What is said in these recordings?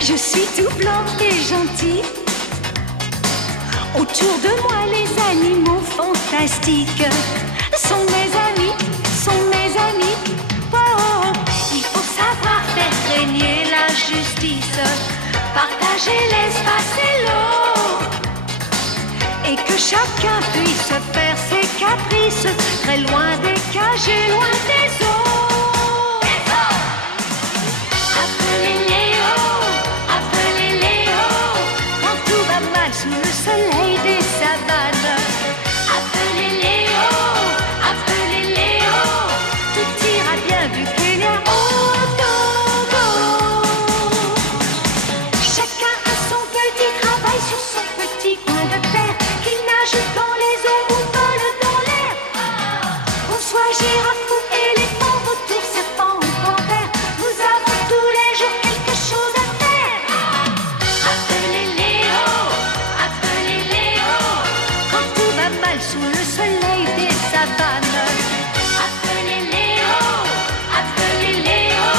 Je suis tout blanc et gentil. Autour de moi, les animaux fantastiques sont mes amis, sont mes amis. Oh, oh, il faut savoir faire régner la justice, partager l'espace et l'eau, et que chacun puisse faire ses caprices, très loin des cages et loin des eaux. Appelez Léo, quand tout va mal sous le soleil des savanes. Appelez Léo, tout ira bien du Kenya au Togo. Chacun a son petit travail sur son petit coin de terre, qui nage dans les eaux ou vole dans l'air. Qu'on soit girafe ou éléphant, vautour, serpent ou panthère, nous avons tous les jours quelque chose à faire. Appelez Léo, quand tout va mal sous le soleil des savanes. Appelez Léo,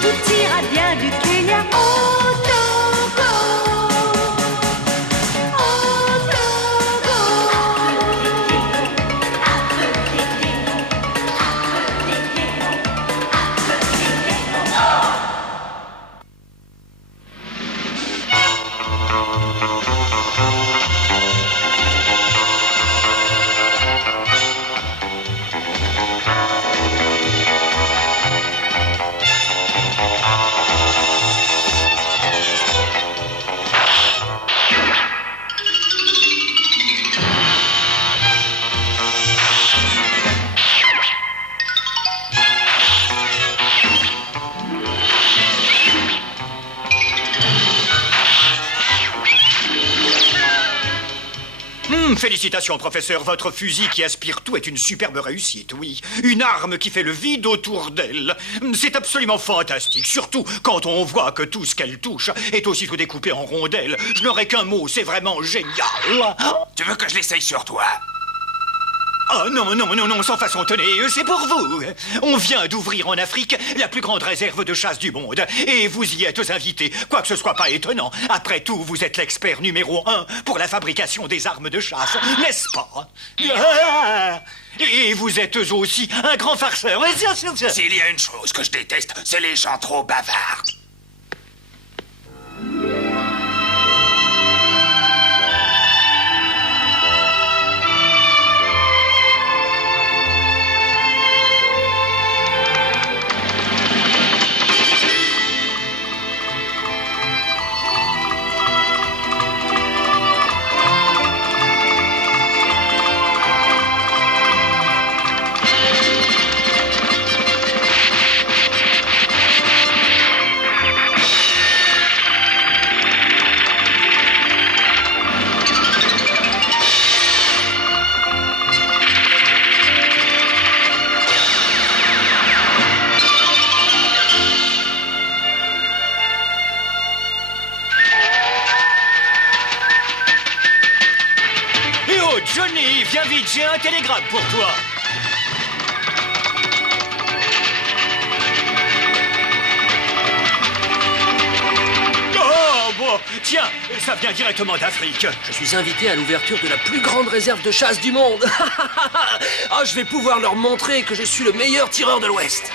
tout ira bien du Kenya au Togo. Au Togo. Félicitations, professeur. Votre fusil qui aspire tout est une superbe réussite, oui. Une arme qui fait le vide autour d'elle. C'est absolument fantastique, surtout quand on voit que tout ce qu'elle touche est aussitôt découpé en rondelles. Je n'aurai qu'un mot, c'est vraiment génial. Tu veux que je l'essaye sur toi? Oh non, sans façon, tenez, c'est pour vous. On vient d'ouvrir en Afrique la plus grande réserve de chasse du monde. Et vous y êtes invités, quoique ce soit pas étonnant. Après tout, vous êtes l'expert numéro 1 pour la fabrication des armes de chasse, n'est-ce pas? Et vous êtes aussi un grand farceur. S'il y a une chose que je déteste, c'est les gens trop bavards. Johnny, viens vite, j'ai un télégramme pour toi. Oh, bon, tiens, ça vient directement d'Afrique. Je suis invité à l'ouverture de la plus grande réserve de chasse du monde. Ah, je vais pouvoir leur montrer que je suis le meilleur tireur de l'Ouest.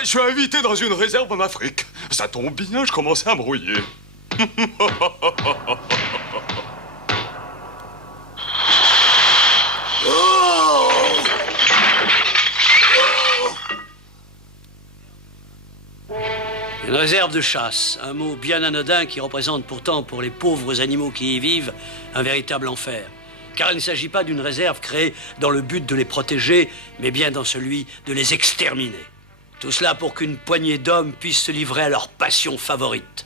Je suis invité dans une réserve en Afrique. Ça tombe bien, je commençais à me rouiller. réserve de chasse, un mot bien anodin qui représente pourtant pour les pauvres animaux qui y vivent un véritable enfer. Car il ne s'agit pas d'une réserve créée dans le but de les protéger, mais bien dans celui de les exterminer. Tout cela pour qu'une poignée d'hommes puissent se livrer à leur passion favorite.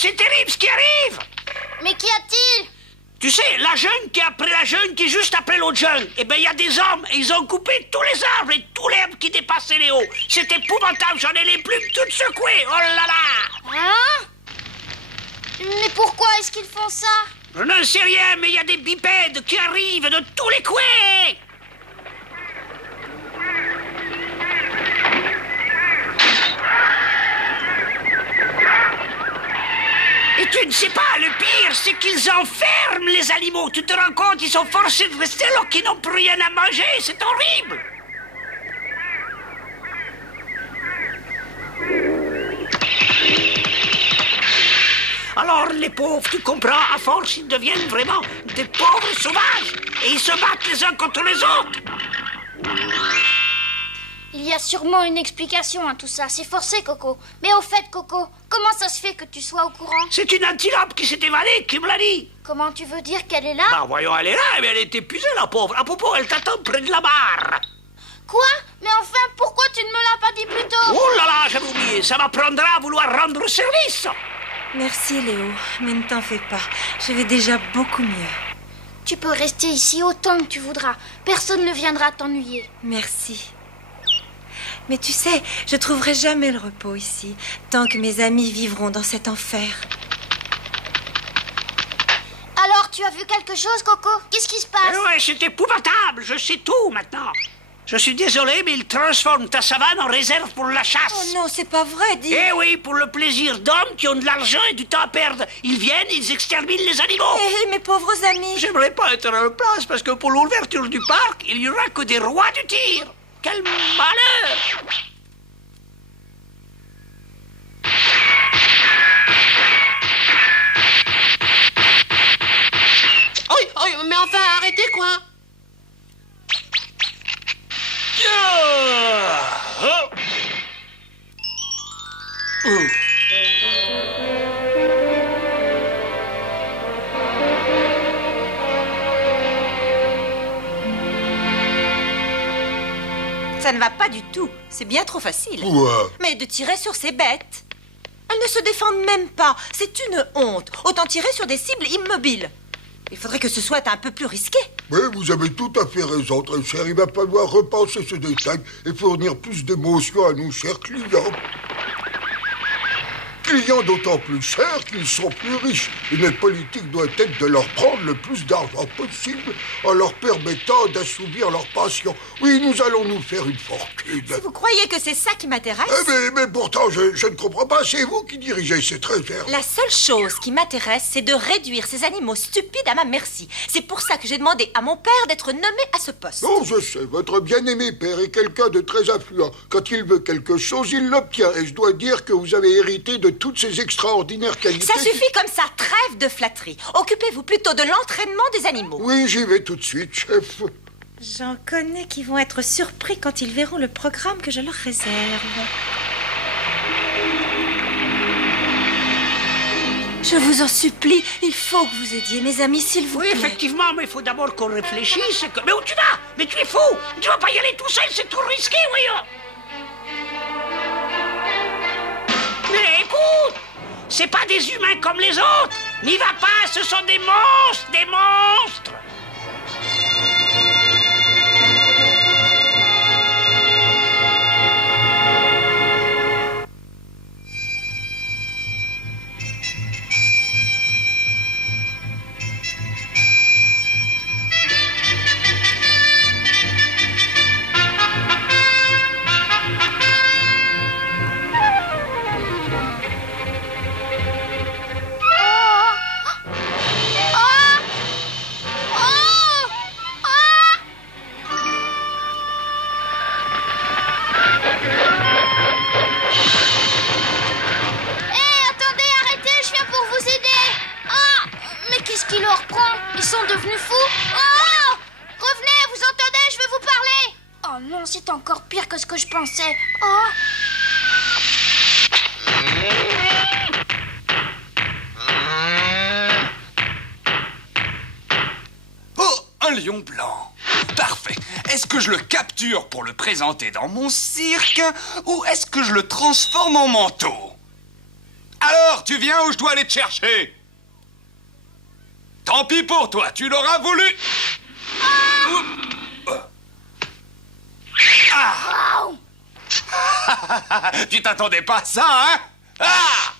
C'est terrible ce qui arrive! Mais qu'y a-t-il? Tu sais, la jungle qui est après la jungle qui est juste après l'autre jungle. Eh ben, il y a des hommes et ils ont coupé tous les arbres et tout l'herbe qui dépassait les hauts. C'est épouvantable, j'en ai les plumes toutes secouées. Oh là là! Hein? Mais pourquoi est-ce qu'ils font ça? Je n'en sais rien, mais il y a des bipèdes qui arrivent de tous les coins. Et tu ne sais pas, le pire, c'est qu'ils enferment les animaux. Tu te rends compte, ils sont forcés de rester alors qu'ils n'ont plus rien à manger. C'est horrible. Alors, les pauvres, tu comprends, à force, ils deviennent vraiment des pauvres sauvages. Et ils se battent les uns contre les autres. Il y a sûrement une explication à tout ça. C'est forcé, Coco. Mais au fait, Coco, comment ça se fait que tu sois au courant? C'est une antilope qui s'est évadée, qui me l'a dit. Comment tu veux dire qu'elle est là? Bah, voyons, elle est là, mais elle est épuisée, la pauvre. À propos, elle t'attend près de la barre. Quoi? Mais enfin, pourquoi tu ne me l'as pas dit plus tôt? Oh là là, j'avais oublié. Ça m'apprendra à vouloir rendre service. Merci, Léo, mais ne t'en fais pas. Je vais déjà beaucoup mieux. Tu peux rester ici autant que tu voudras. Personne ne viendra t'ennuyer. Merci. Mais tu sais, je trouverai jamais le repos ici, tant que mes amis vivront dans cet enfer. Alors, tu as vu quelque chose, Coco? Qu'est-ce qui se passe? Ouais, c'est épouvantable. Je sais tout maintenant. Je suis désolé, mais ils transforment ta savane en réserve pour la chasse. Oh non, c'est pas vrai, dis. Eh oui, pour le plaisir d'hommes qui ont de l'argent et du temps à perdre. Ils viennent, ils exterminent les animaux. Hé, mes pauvres amis. J'aimerais pas être à leur place parce que pour l'ouverture du parc, il y aura que des rois du tir. Quel malheur! Oh, mais enfin, arrêtez, quoi! Ça ne va pas du tout. C'est bien trop facile. Quoi? Mais de tirer sur ces bêtes. Elles ne se défendent même pas. C'est une honte. Autant tirer sur des cibles immobiles. Il faudrait que ce soit un peu plus risqué. Mais vous avez tout à fait raison, très cher. Il va falloir repenser ce détail et fournir plus d'émotion à nos chers clients. Clients d'autant plus chers qu'ils sont plus riches. Et notre politique doit être de leur prendre le plus d'argent possible en leur permettant d'assouvir leur passion. Oui, nous allons nous faire une fortune. Si vous croyez que c'est ça qui m'intéresse... Mais pourtant, je ne comprends pas. C'est vous qui dirigez ces réserves. La seule chose qui m'intéresse, c'est de réduire ces animaux stupides à ma merci. C'est pour ça que j'ai demandé à mon père d'être nommé à ce poste. Non, je sais, votre bien-aimé père est quelqu'un de très influent. Quand il veut quelque chose, il l'obtient. Et je dois dire que vous avez hérité de toutes ces extraordinaires qualités. Ça suffit comme ça, trêve de flatterie. Occupez-vous plutôt de l'entraînement des animaux. Oui, j'y vais tout de suite, chef. J'en connais qui vont être surpris quand ils verront le programme que je leur réserve. Je vous en supplie, il faut que vous aidiez mes amis, s'il vous plaît. Oui, effectivement, mais il faut d'abord qu'on réfléchisse. Mais où tu vas? Mais tu es fou! Tu vas pas y aller tout seul, c'est trop risqué, voyons! Mais écoute! C'est pas des humains comme les autres! N'y va pas, ce sont des monstres! Des monstres! Oh! qui leur prend? Ils sont devenus fous? Oh! Revenez, vous entendez? Je vais vous parler! Oh non, c'est encore pire que ce que je pensais. Oh! Oh, un lion blanc. Parfait. Est-ce que je le capture pour le présenter dans mon cirque ou est-ce que je le transforme en manteau? Alors, tu viens ou je dois aller te chercher? Tant pis pour toi, tu l'auras voulu. Ah. Tu t'attendais pas à ça, hein? Ah!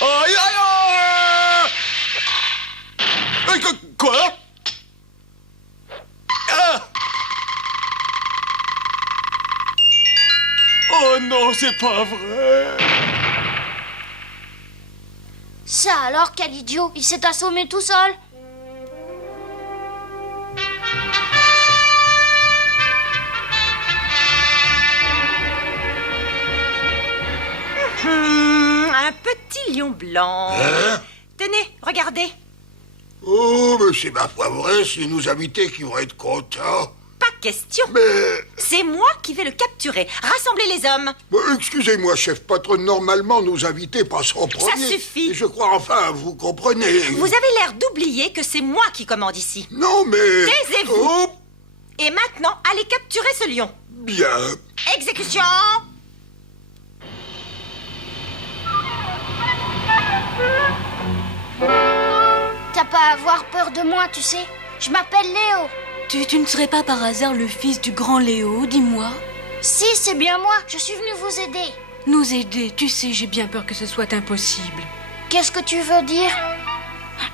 Aïe, aïe, aïe! Quoi? Ah! Oh non, c'est pas vrai! Ça alors, quel idiot! Il s'est assommé tout seul! Un petit lion blanc. Hein? Tenez, regardez. Oh, mais c'est ma foi vrai, c'est nos invités qui vont être contents. Pas question. Mais... C'est moi qui vais le capturer. Rassemblez les hommes. Excusez-moi, chef patron, normalement nos invités passent en premier. Ça suffit. Et je crois enfin, vous comprenez. Vous avez l'air d'oublier que c'est moi qui commande ici. Non, mais... Taisez-vous. Oh, Et maintenant, allez capturer ce lion. bien. Exécution. T'as pas à avoir peur de moi, tu sais. Je m'appelle Léo. Tu ne serais pas par hasard le fils du grand Léo, dis-moi? Si, c'est bien moi. Je suis venue vous aider. Nous aider, tu sais, j'ai bien peur que ce soit impossible. Qu'est-ce que tu veux dire?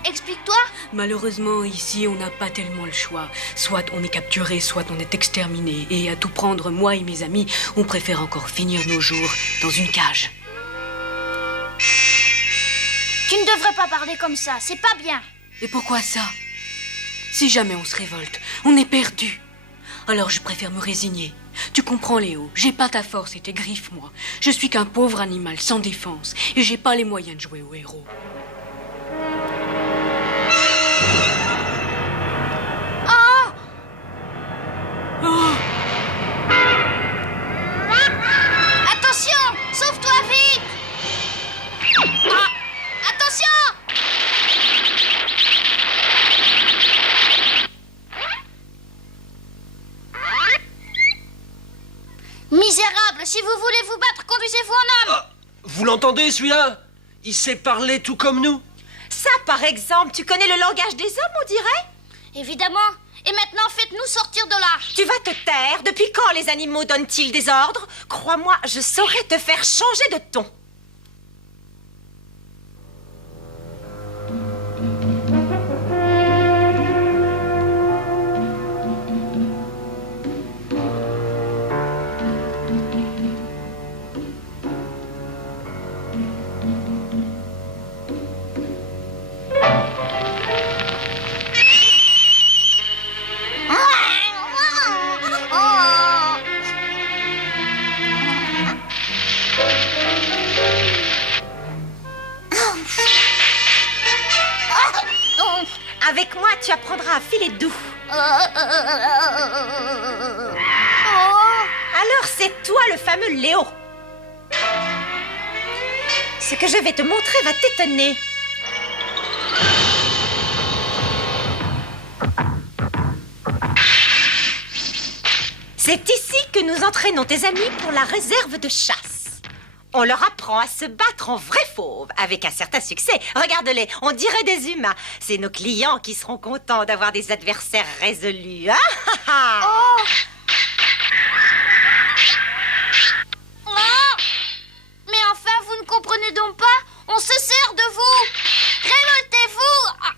Explique-toi. Malheureusement, ici, on n'a pas tellement le choix. Soit on est capturé, soit on est exterminé. Et à tout prendre, moi et mes amis, on préfère encore finir nos jours dans une cage. Tu ne devrais pas parler comme ça. C'est pas bien. Et pourquoi ça? Si jamais on se révolte, on est perdu. Alors je préfère me résigner. Tu comprends, Léo, j'ai pas ta force et tes griffes, moi. Je suis qu'un pauvre animal sans défense. Et j'ai pas les moyens de jouer au héros. Oh! Oh! Attention! Sauve-toi vite! Ah! Attention! Misérable, si vous voulez vous battre, conduisez-vous en homme! Vous l'entendez, celui-là? Il sait parler tout comme nous. Ça, par exemple, tu connais le langage des hommes, on dirait? Évidemment. Et maintenant, faites-nous sortir de là. Tu vas te taire. Depuis quand les animaux donnent-ils des ordres? Crois-moi, je saurais te faire changer de ton. Avec moi, tu apprendras à filer doux. Alors, c'est toi le fameux Léo. Ce que je vais te montrer va t'étonner. C'est ici que nous entraînons tes amis pour la réserve de chasse. On leur apprend à se battre en vrai fauve, avec un certain succès. Regarde-les, on dirait des humains. C'est nos clients qui seront contents d'avoir des adversaires résolus. Ah, oh! Oh! Mais enfin, vous ne comprenez donc pas? On se sert de vous! Révoltez-vous! Ah.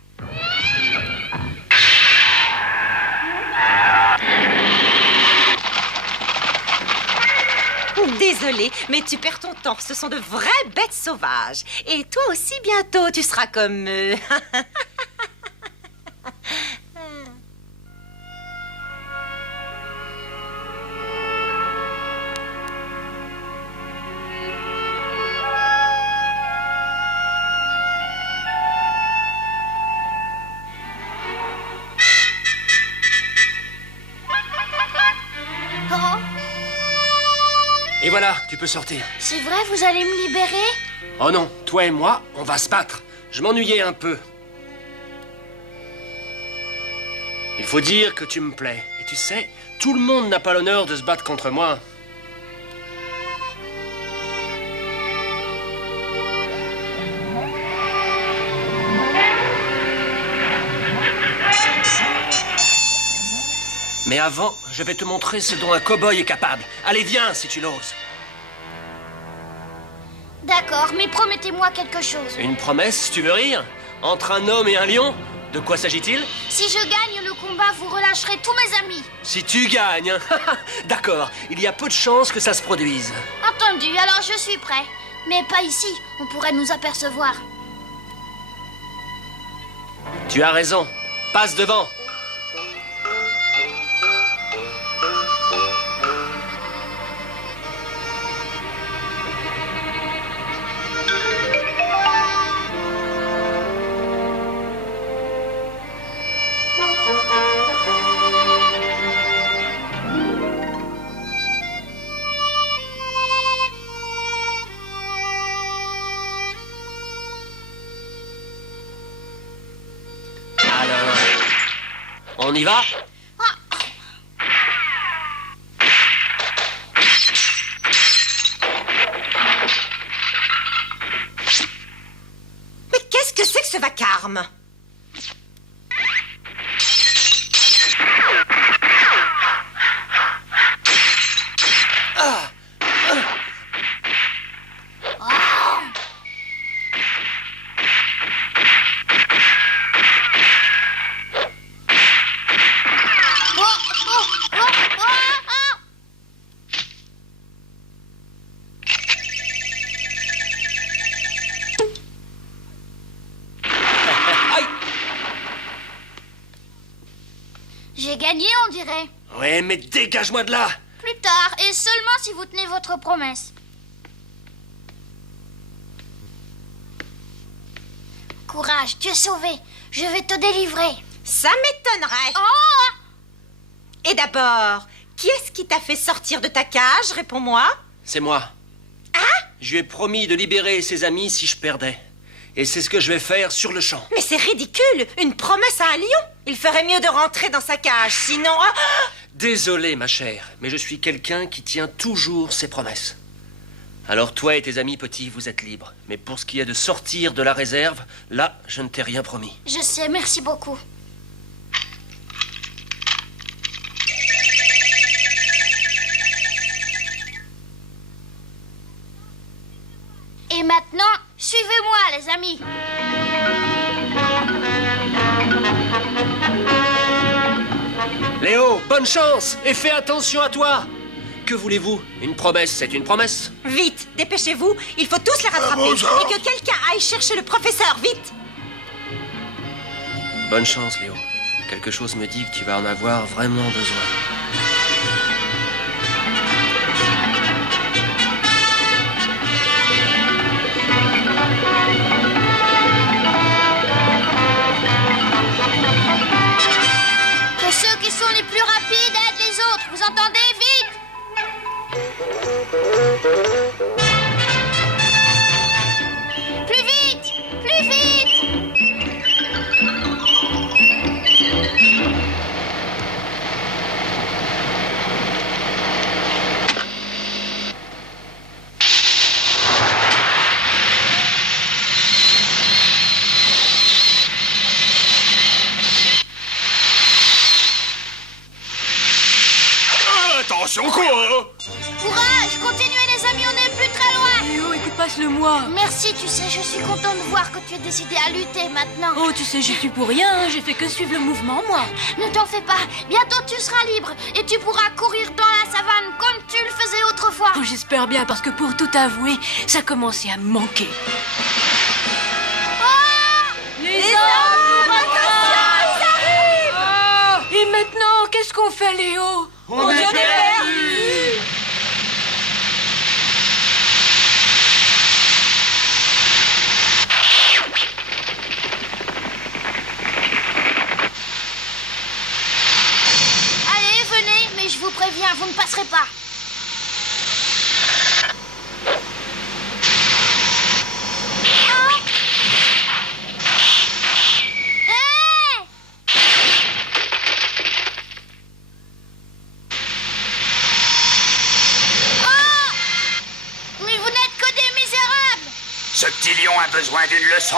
Désolée, mais tu perds ton temps. Ce sont de vraies bêtes sauvages. Et toi aussi, bientôt, tu seras comme eux. Et voilà, tu peux sortir. C'est vrai, vous allez me libérer? Oh non, toi et moi, on va se battre. Je m'ennuyais un peu. Il faut dire que tu me plais. Et tu sais, tout le monde n'a pas l'honneur de se battre contre moi. Mais avant, je vais te montrer ce dont un cow-boy est capable. Allez, viens, si tu l'oses. D'accord, mais promettez-moi quelque chose. Une promesse, tu veux rire? Entre un homme et un lion? De quoi s'agit-il? Si je gagne le combat, vous relâcherez tous mes amis. Si tu gagnes. D'accord, il y a peu de chances que ça se produise. Entendu, alors je suis prêt. Mais pas ici, on pourrait nous apercevoir. Tu as raison. Passe devant. On y va? Mais qu'est-ce que c'est que ce vacarme? J'ai gagné, on dirait. Ouais, mais dégage-moi de là! Plus tard, et seulement si vous tenez votre promesse. Courage, tu es sauvé. Je vais te délivrer. Ça m'étonnerait. Oh! Et d'abord, qui est-ce qui t'a fait sortir de ta cage? Réponds-moi. C'est moi. Hein? Je lui ai promis de libérer ses amis si je perdais. Et c'est ce que je vais faire sur le champ. Mais c'est ridicule. Une promesse à un lion. Il ferait mieux de rentrer dans sa cage, sinon... Désolé, ma chère, mais je suis quelqu'un qui tient toujours ses promesses. Alors toi et tes amis petits, vous êtes libres. Mais pour ce qui est de sortir de la réserve, là, je ne t'ai rien promis. Je sais, merci beaucoup. Et maintenant, suivez-moi, les amis. Léo, bonne chance et fais attention à toi. Que voulez-vous? Une promesse, c'est une promesse. Vite, dépêchez-vous. Il faut tous les rattraper. Et que quelqu'un aille chercher le professeur, vite. Bonne chance, Léo. Quelque chose me dit que tu vas en avoir vraiment besoin. Ceux qui sont les plus rapides aident les autres. Vous entendez? Vite! Plus vite! Plus vite! Attention quoi! Courage! Continuez les amis, on n'est plus très loin! Léo, écoute, passe-le-moi. Merci, tu sais, je suis content de voir que tu es décidé à lutter maintenant. Oh, tu sais, j'y suis pour rien, hein. J'ai fait que suivre le mouvement, moi. Ne t'en fais pas, bientôt tu seras libre et tu pourras courir dans la savane comme tu le faisais autrefois. Oh, j'espère bien, parce que pour tout avouer, ça commençait à me manquer. Les hommes! Attention, ils arrivent! Et maintenant, qu'est-ce qu'on fait, Léo? On est perdu! Allez, venez, mais je vous préviens, vous ne passerez pas. Ce petit lion a besoin d'une leçon.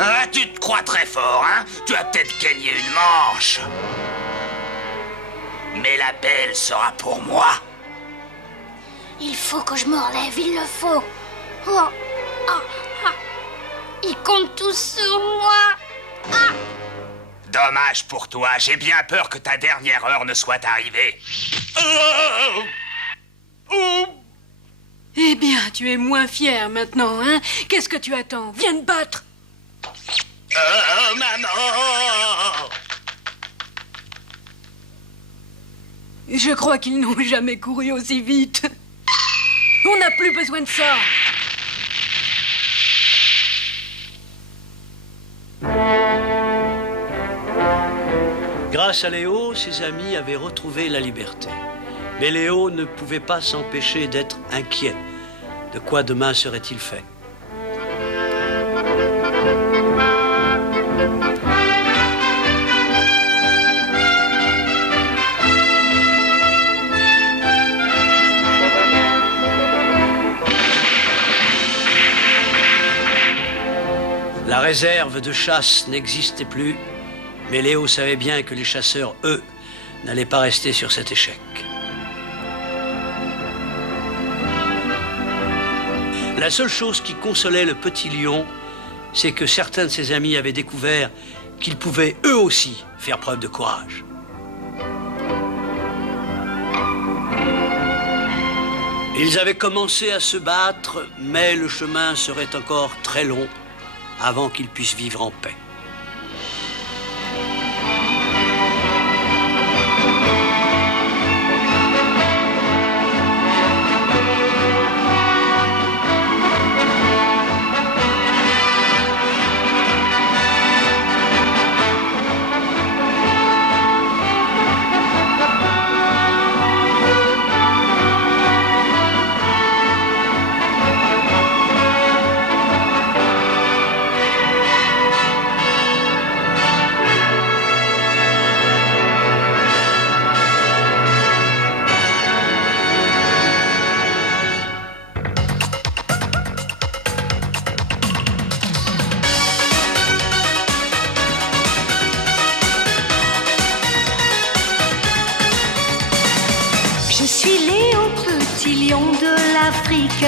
Ah, tu te crois très fort, hein? Tu as peut-être gagné une manche. Mais la belle sera pour moi. Il faut que je me relève, il le faut. Oh. Ah, ah. Ils comptent tous sur moi. Ah. Dommage pour toi, j'ai bien peur que ta dernière heure ne soit arrivée. Eh bien, tu es moins fier maintenant, hein? Qu'est-ce que tu attends? Viens te battre. Maman! Je crois qu'ils n'ont jamais couru aussi vite. On n'a plus besoin de ça. Grâce à Léo, ses amis avaient retrouvé la liberté. Mais Léo ne pouvait pas s'empêcher d'être inquiet. De quoi demain serait-il fait? La réserve de chasse n'existait plus, mais Léo savait bien que les chasseurs, eux, n'allaient pas rester sur cet échec. La seule chose qui consolait le petit lion, c'est que certains de ses amis avaient découvert qu'ils pouvaient eux aussi faire preuve de courage. Ils avaient commencé à se battre, mais le chemin serait encore très long avant qu'ils puissent vivre en paix. Je suis Léo, petit lion de l'Afrique.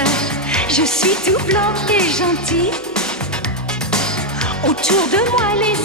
Je suis tout blanc et gentil. Autour de moi, les